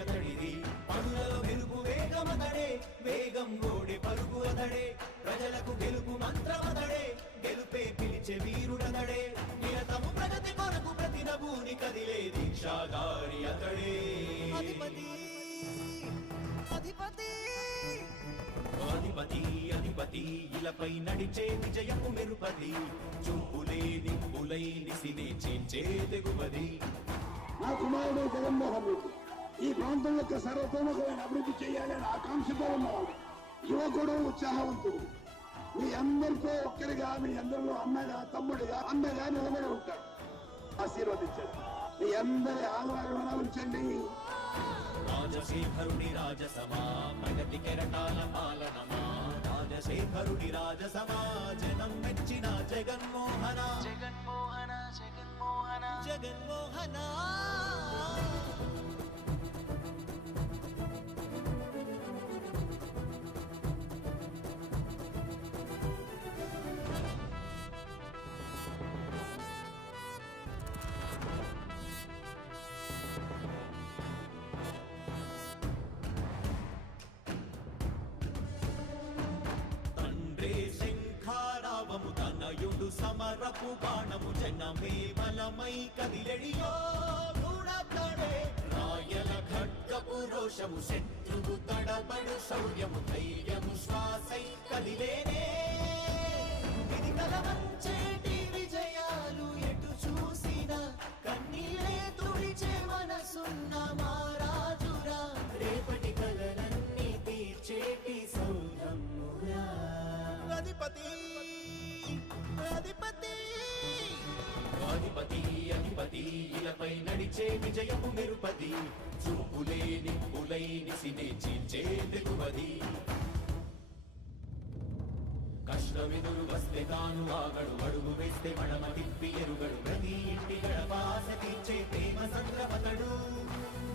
అతడిది. పనులలో వెలుగు వేగమతడే వేగం ఓడే పరుగు అతడే. ప్రజలకు గెలుపు మంత్రమతడే గెలుపే పిలిచే వీరుడతడే. నిరతము ప్రగతి కొరకు ప్రతి నభూని కదిలే దీక్షాధారి అతడే. అధిపతి అధిపతి. అధిపతి అధిపతి ఇలపై నడిచే విజయపు మెరుపది చూపులే నింపులై నిసినే చేంచే తెగువది నా కుమారుడు జగన్మోహన్ రెడ్డి. ఈ ప్రాంతం యొక్క సర్వతోముఖమైన అభివృద్ధి చేయాలని ఆకాంక్షతో ఉన్నవాడు. యువకుడు ఉత్సాహవంతుడు. మీ అందరితో ఒక్కరిగా మీ అందరిలో అన్నగా తమ్ముడిగా అన్నగా నిలబడి ఉంటాడు. ఆశీర్వదించండి. మీ అందరి ఆదరణ ఉంచండి. రాజశేఖరుడి రాజసమా ప్రగతి కెరటాల పాలనమా? రాజశేఖరుడి రాజసమా జనం మెచ్చిన జగన్మోహన? జగన్మోహన జగన్మోహన? జగన్మోహన? సమరపు బాణము జనమే బలమై కదిలెడియో గూఢతడే రాయల ఖడ్గపు రోషము శత్రువు తడబడు శౌర్యము ధైర్యము శ్వాసై కదిలేనే. అధిపతి. అధిపతి అధిపతి ఇలపై నడిచే విజయము మెరుపది చూపులే నిప్పులై నిసిని చీల్చే తెగువది కష్టమెదురు వస్తే తాను ఆగడు అడుగు వేస్తే మడమ తిప్పి ఎరుగడు. ప్రతి ఇంటి గడపాస తీర్చే ప్రేమ సంద్రపతడు.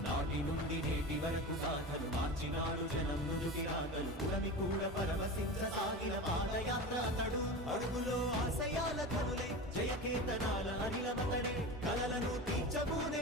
నాటి నుండి నేటి వరకు సాధను మార్చినాడు జనం ముందుకి రాగలు పురమి కూడా పరవశించ సాగిన పాదయాత్ర అతడు. అడుగులో ఆశయాల కనులే జయకేతనాల అనిలమతడే కలలను తీర్చబూనే